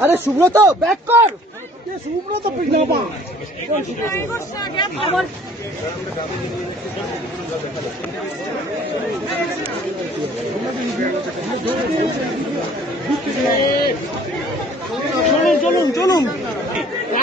আরে সুব্রত ব্যাক কর। সুব্রত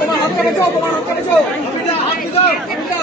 তোমার হাত কেটেছো তোমার হাত কেটেছো। হাত দিদা